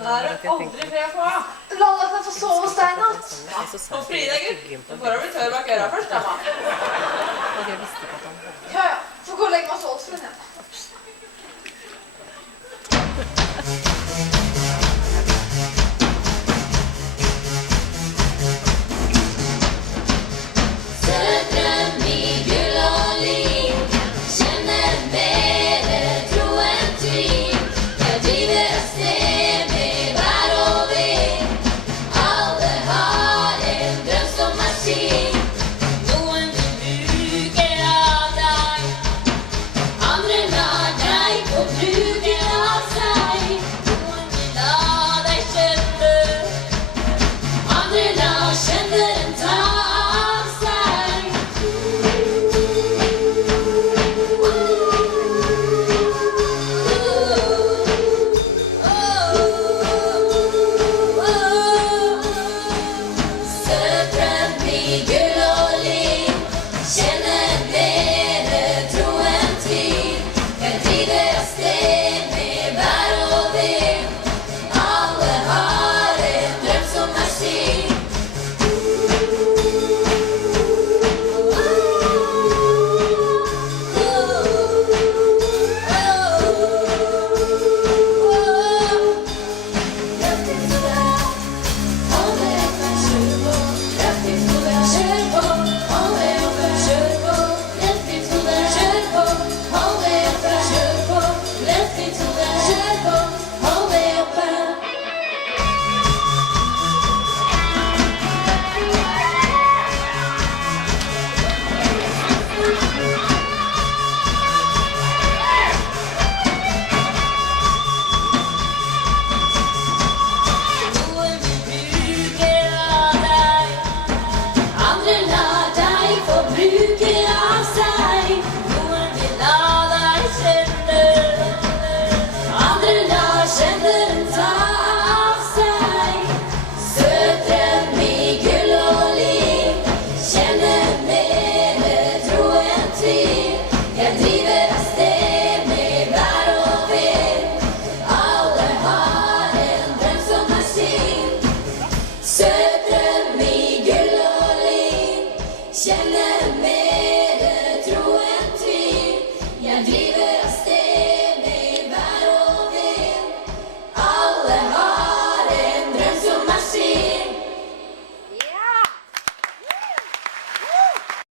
Det er det aldri fred på. La deg få sove hos deg nå. Og Frida, gutt. Du får å bli tørr bak øra først, da, Og jeg visste ikke at han hadde. Ja, ja. Få gå og legge meg og sove, Frida.